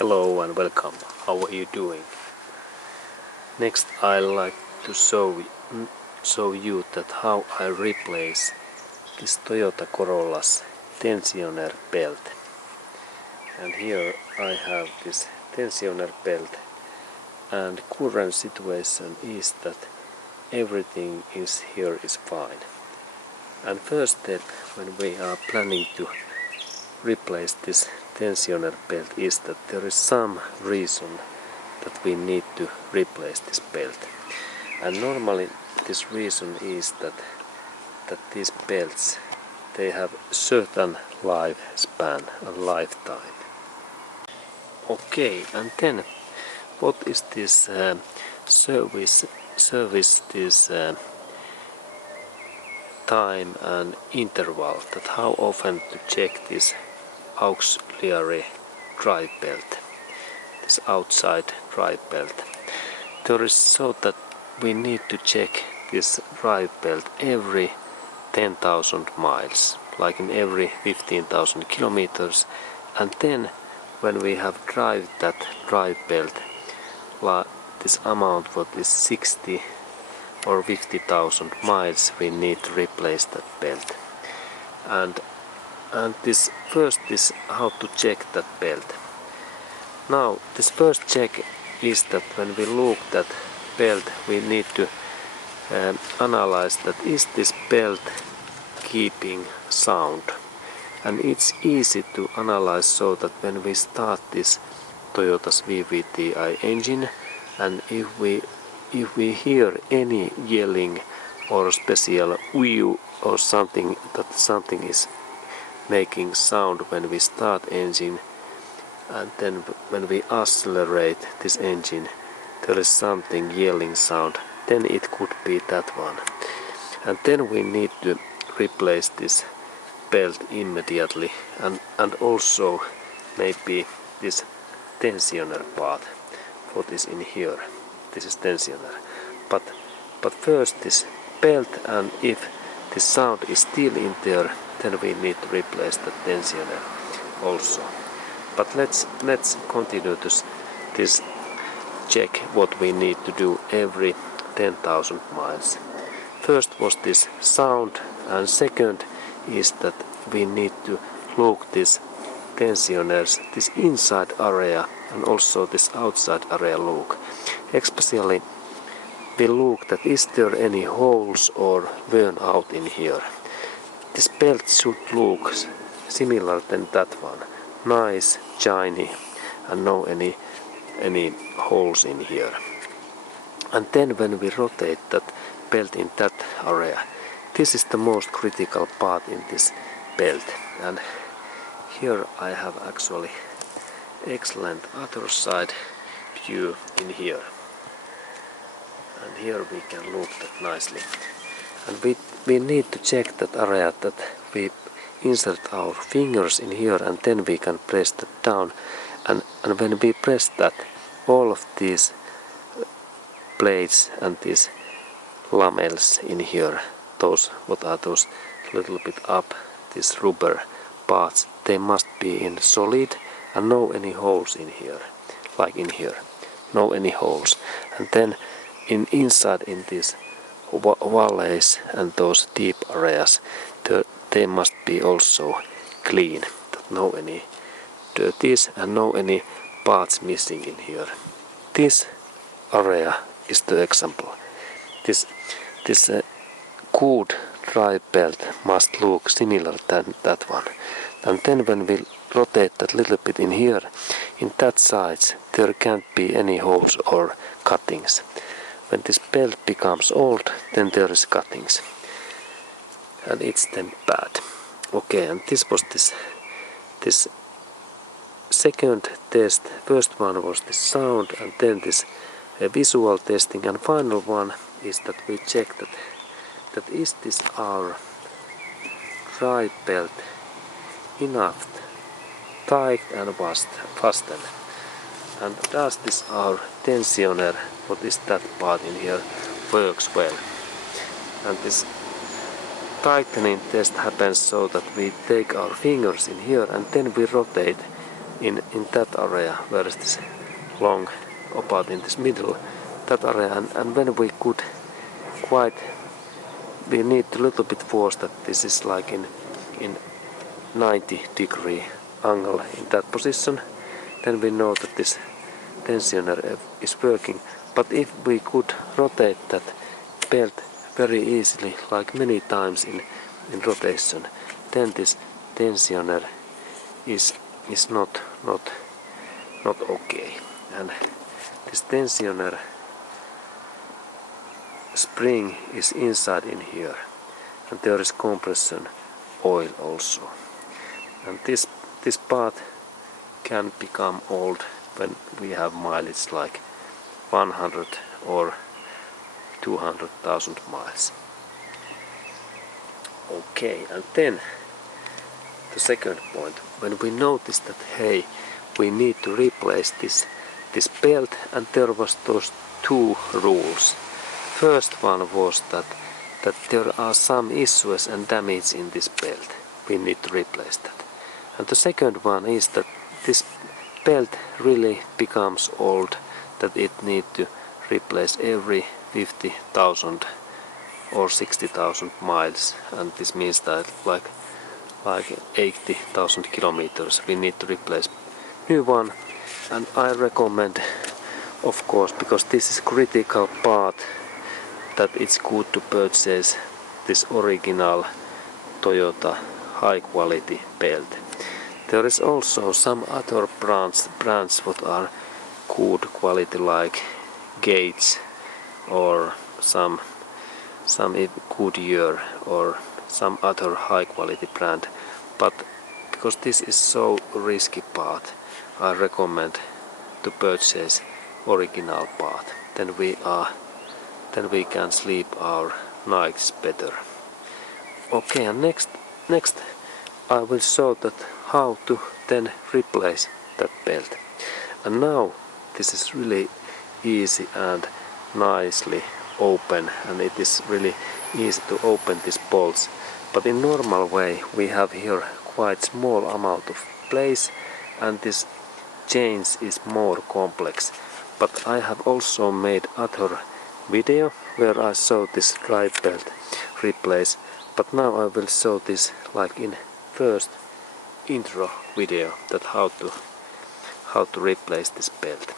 Hello and welcome. How are you doing? Next I like to show you that how I replace this Toyota Corolla's tensioner belt. And here I have this tensioner belt, and current situation is that everything is fine. And first step when we are planning to replace this tensioner belt is that there is some reason that we need to replace this belt. And normally this reason is that these belts, they have certain lifespan and lifetime. Okay, and then what is this service this time and interval, that how often to check this auxiliary drive belt, this outside drive belt. There is so that we need to check this drive belt every 10,000 miles, like in every 15,000 kilometers, and then when we have drive that drive belt, this amount what is 60 or 50,000 miles, we need to replace that belt. And this first is how to check that belt. Now this first check is that when we look that belt, we need to analyze that is this belt keeping sound. And it's easy to analyze so that when we start this Toyota's VVT-i engine, and if we hear any yelling or special whew or something, that something is making sound when we start engine, and then when we accelerate this engine there is something yelling sound, then it could be that one. And then we need to replace this belt immediately, and also maybe this tensioner part, what is in here. This is tensioner, but first this belt, and if the sound is still in there, then we need to replace the tensioner also. But let's continue this check what we need to do every 10,000 miles. First was this sound, and second is that we need to look this tensioners, this inside area and also this outside area look. Especially we look that is there any holes or worn out in here. This belt should look similar than that one, nice, shiny, and no any holes in here. And then when we rotate that belt in that area, this is the most critical part in this belt. And here I have actually excellent other side view in here. And here we can look that nicely. And we need to check that area, that we insert our fingers in here, and then we can press that down. And when we press that, all of these blades and these lamels in here, those what are those little bit up, these rubber parts, they must be in solid and no any holes in here, like in here, no any holes. And then inside in these valleys and those deep areas, they must be also clean, that no any dirties and no any parts missing in here. This area is the example. This good drive belt must look similar than that one. And then when we rotate that little bit in here, in that sides, there can't be any holes or cuttings. When this belt becomes old, then there is cuttings, and it's then bad. Okay, and this was this second test. First one was the sound, and then this visual testing, and final one is that we check that is this our drive belt enough tight and fastened, and does this our tensioner, what is that part in here, works well. And this tightening test happens so that we take our fingers in here and then we rotate in that area where is this long about in this middle that area, and when we could we need a little bit force that this is like in 90-degree angle in that position, then we know that this tensioner is working. But if we could rotate that belt very easily, like many times in rotation, then this tensioner is not okay. And this tensioner spring is inside in here, and there is compression oil also. And this part can become old when we have mileage like 100 or 200,000 miles. Okay, and then the second point, when we noticed that hey, we need to replace this belt, and there was those two rules. First one was that there are some issues and damage in this belt. We need to replace that. And the second one is that this belt really becomes old, that it need to replace every 50,000 or 60,000 miles, and this means that like 80,000 kilometers we need to replace new one. And I recommend, of course, because this is critical part, that it's good to purchase this original Toyota high quality belt. There is also some other brands what are good quality, like Gates or some Goodyear or some other high quality brand. But because this is so risky part, I recommend to purchase original part. Then we can sleep our nights better. Okay, and next I will show that how to then replace that belt. And now this is really easy and nicely open, and it is really easy to open these bolts. But in normal way we have here quite small amount of place, and this change is more complex. But I have also made other video where I show this drive belt replace, but now I will show this like in first intro video, that how to replace this belt.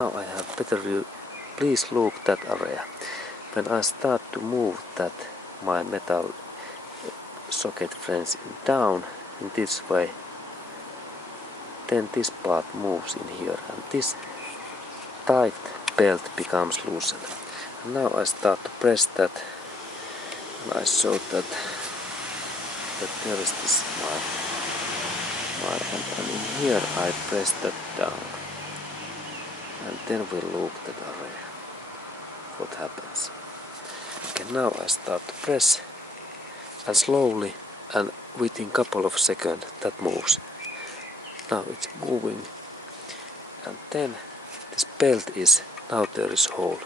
Now I have better view. Please look that area. When I start to move that my metal socket frames down in this way, then this part moves in here and this tight belt becomes loosened. And now I start to press that and I show that there is this and in here I press that down and then we look that area what happens. Okay, now I start to press and slowly and within couple of seconds that moves. Now it's moving and then this belt is, now there is hole,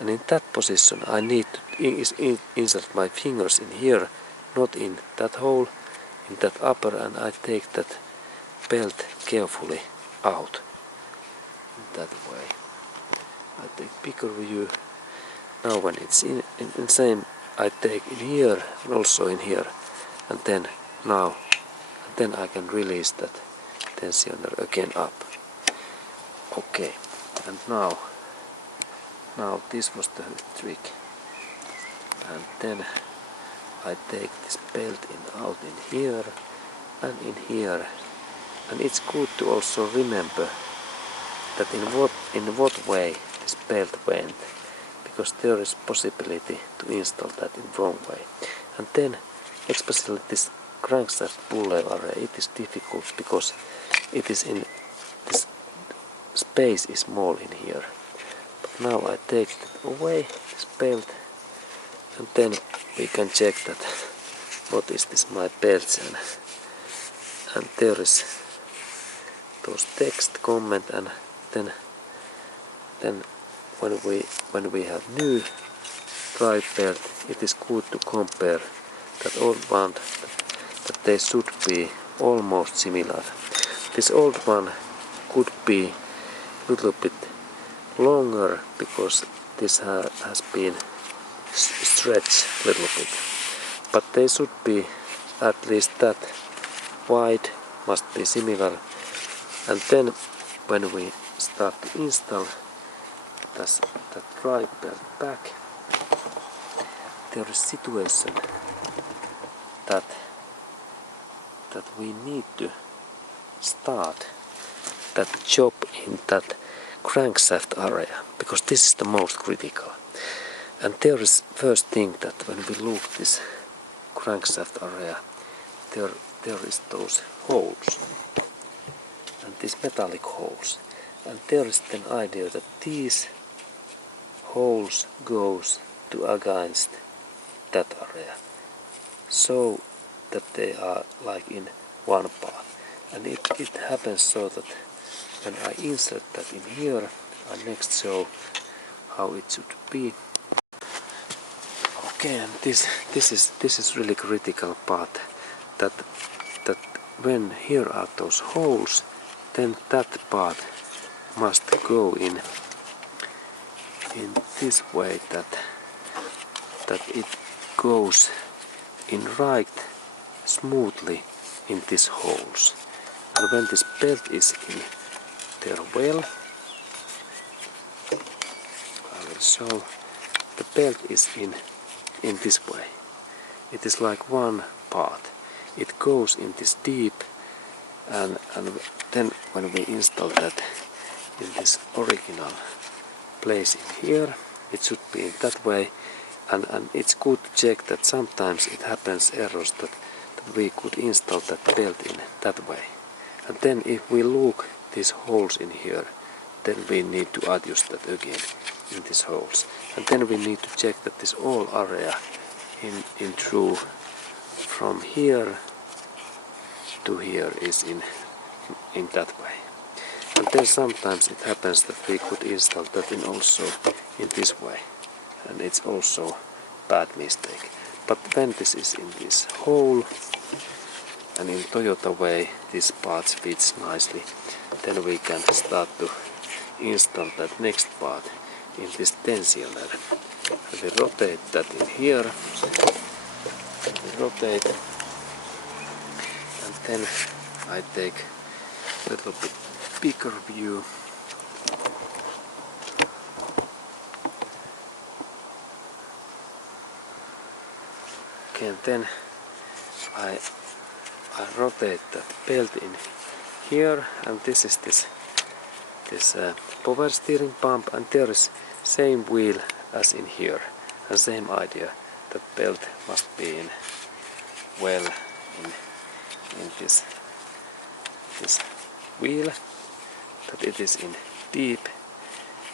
and in that position I need to insert my fingers in here, not in that hole, in that upper, and I take that belt carefully out in that way. I take bigger view. Now when it's in same, I take in here and also in here, and then now, and then I can release that tensioner again up. Okay, and now this was the trick. And then I take this belt out in here and in here, and it's good to also remember that in what way this belt went, because there is possibility to install that in wrong way. And then especially this crankshaft pull lever area, it is difficult because it is in this space is small in here. But now I take it away, this belt, and then we can check that what is this my belts, and there is those text comment, and then when we have new dry belt, it is good to compare that old one, that they should be almost similar. This old one could be a little bit longer because this has been stretched a little bit, but they should be at least that wide, must be similar. And then when we start to install that dry belt back, there is situation that we need to start that job in that crankshaft area, because this is the most critical. And there is first thing that when we look this crankshaft area, there is those holes and these metallic holes, and there is an idea that these holes goes to against that area, so that they are like in one part. And it happens so that when I insert that in here, I next show how it should be. Okay, and this is really critical part, that when here are those holes, then that part must go in this way, that it goes in right smoothly in these holes. And when this belt is in there well, I will show, the belt is in this way. It is like one part. It goes in this deep, and then when we install that in this original place in here, it should be in that way. And it's good to check that sometimes it happens errors that we could install that belt in that way. And then if we look these holes in here, then we need to adjust that again in these holes. And then we need to check that this all area in through from here to here is in that way. And then sometimes it happens that we could install that in also in this way, and it's also bad mistake. But when this is in this hole, and in Toyota way this part fits nicely, then we can start to install that next part in this tensioner. And we rotate that in here, we rotate, and then I take a little bit bigger view, Okay, and then I rotate that belt in here, and this is this power steering pump, and there is same wheel as in here, and same idea, that belt must be in well in this wheel, that it is in deep,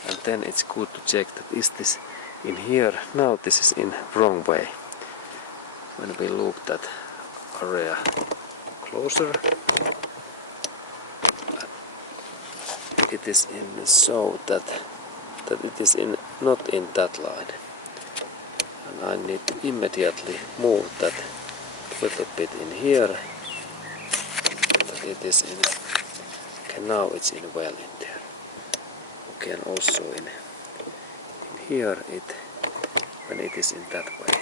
and then it's good to check that is this in here. Now this is in wrong way. When we look that area closer, it is in so that it is not in that line, and I need to immediately move that a little bit in here, that it is in. Okay, now it's in well in there. Okay, and also in here when it is in that way,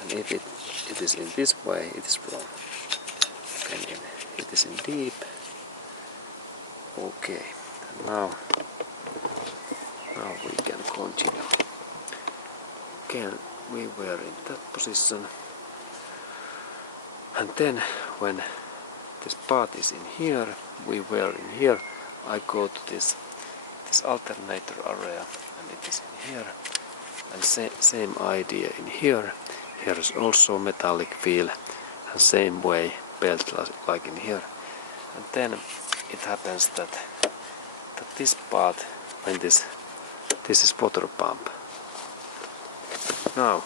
and if it is in this way, it is wrong. Okay, and it is in deep. Okay, and now we can continue. Again, we were in that position, and then when this part is in here, we were in here. I go to this alternator area, and it is in here, and same idea in here. Here is also metallic wheel, and same way belt like in here, and then it happens that this part, when this is water pump. Now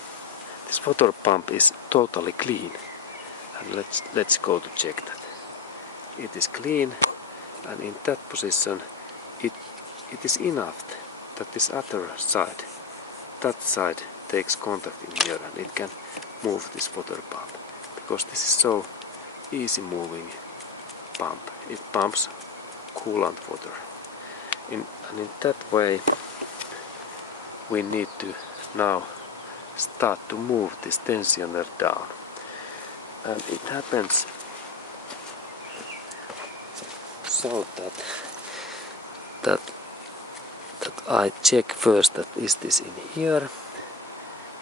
this water pump is totally clean, and let's go to check that it is clean, and in that position it is enough that this other side, that side, takes contact in here, and it can move this water pump, because this is so easy moving pump. It pumps coolant water. And in that way we need to now start to move this tensioner down. And it happens so that I check first that is this in here,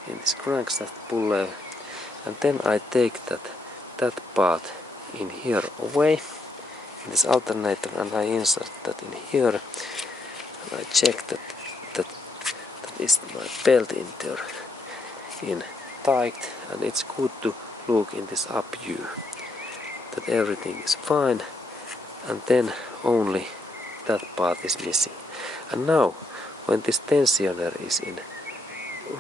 in this crankshaft pulley, and then I take that part in here away in this alternator, and I insert that in here, and I check that is my belt in there in tight, and it's good to look in this up view that everything is fine, and then only that part is missing. And now when this tensioner is in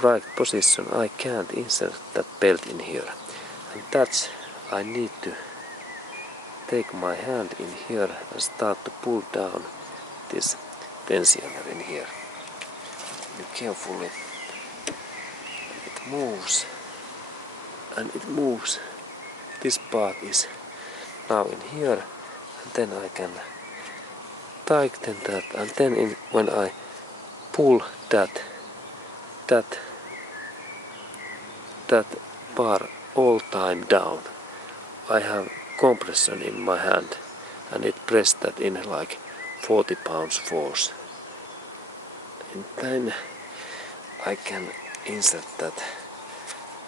right position, I can't insert that belt in here, and that's I need to take my hand in here and start to pull down this tensioner in here. And carefully it moves, and it moves. This part is now in here, and then I can tighten that, and then when I pull that bar all time down, I have compression in my hand, and it pressed that in like 40 pounds force, and then I can insert that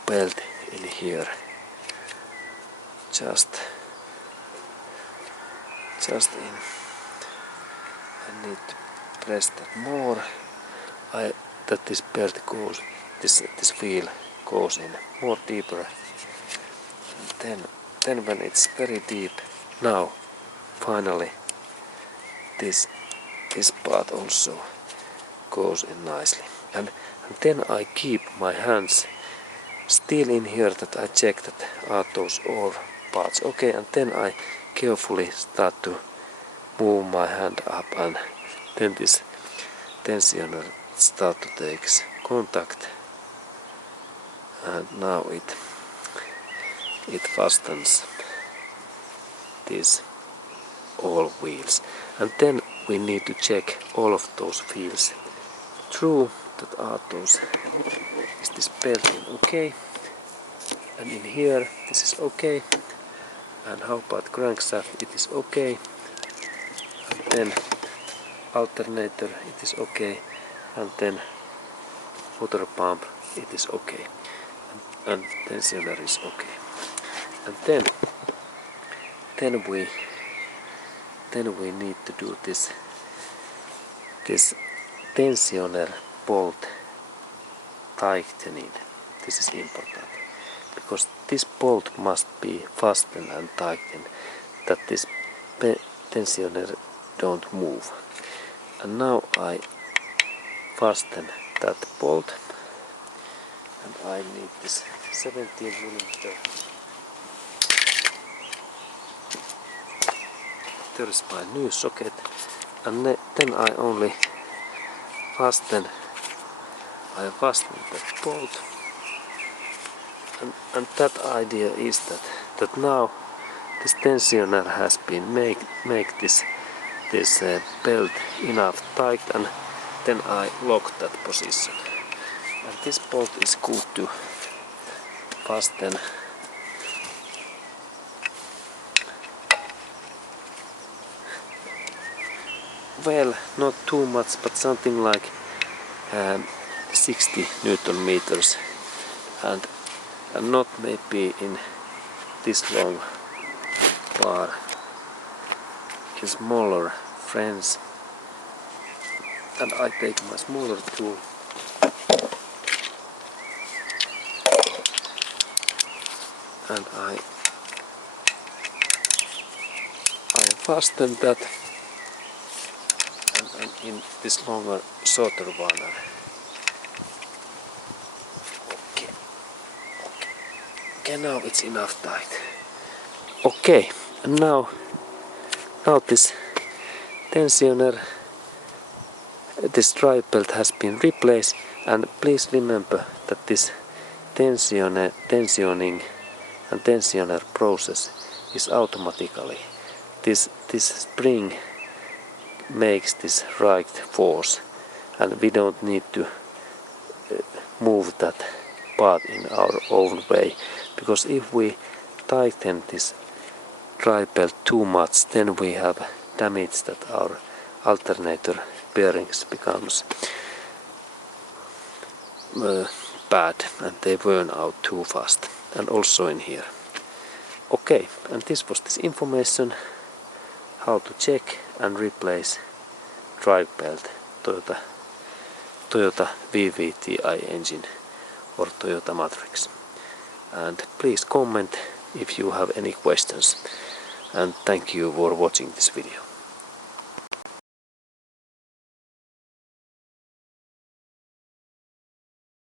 belt in here. Just in. I need to press that more. That this belt goes, this wheel goes in more deeper. And then when it's very deep, now finally this part also goes in nicely. And then I keep my hands still in here, that I check that are those all parts okay, and then I carefully start to move my hand up, and then this tensioner start to take contact, and now it fastens these all wheels, and then we need to check all of those wheels through, that are those, is this belt in okay, and in here this is okay, and how about crankshaft, it is okay, and then alternator, it is okay, and then water pump, it is okay. And and tensioner is okay. And then we need to do this tensioner bolt tightening. This is important because this bolt must be fastened and tightened that this tensioner don't move. And now I fasten that bolt, and I need this 17mm. There is my new socket, and then I only fasten that bolt, and that idea is that now this tensioner has been make this belt enough tight, and then I lock that position. And this bolt is good to fasten well, not too much, but something like 60 Newton meters, and not maybe in this long bar, in smaller frames. And I take my smaller tool and I fasten that, and in this longer, shorter one. Okay, now it's enough tight. Okay, and now this tensioner, this drive belt has been replaced, and please remember that this tensioning and tensioner process is automatically. This spring makes this right force, and we don't need to move that part in our own way, because if we tighten this drive belt too much, then we have damage that our alternator bearings becomes bad, and they burn out too fast, and also in here. Okay, and this was this information how to check and replace drive belt Toyota VVT-i engine or Toyota Matrix. And please comment if you have any questions, and thank you for watching this video.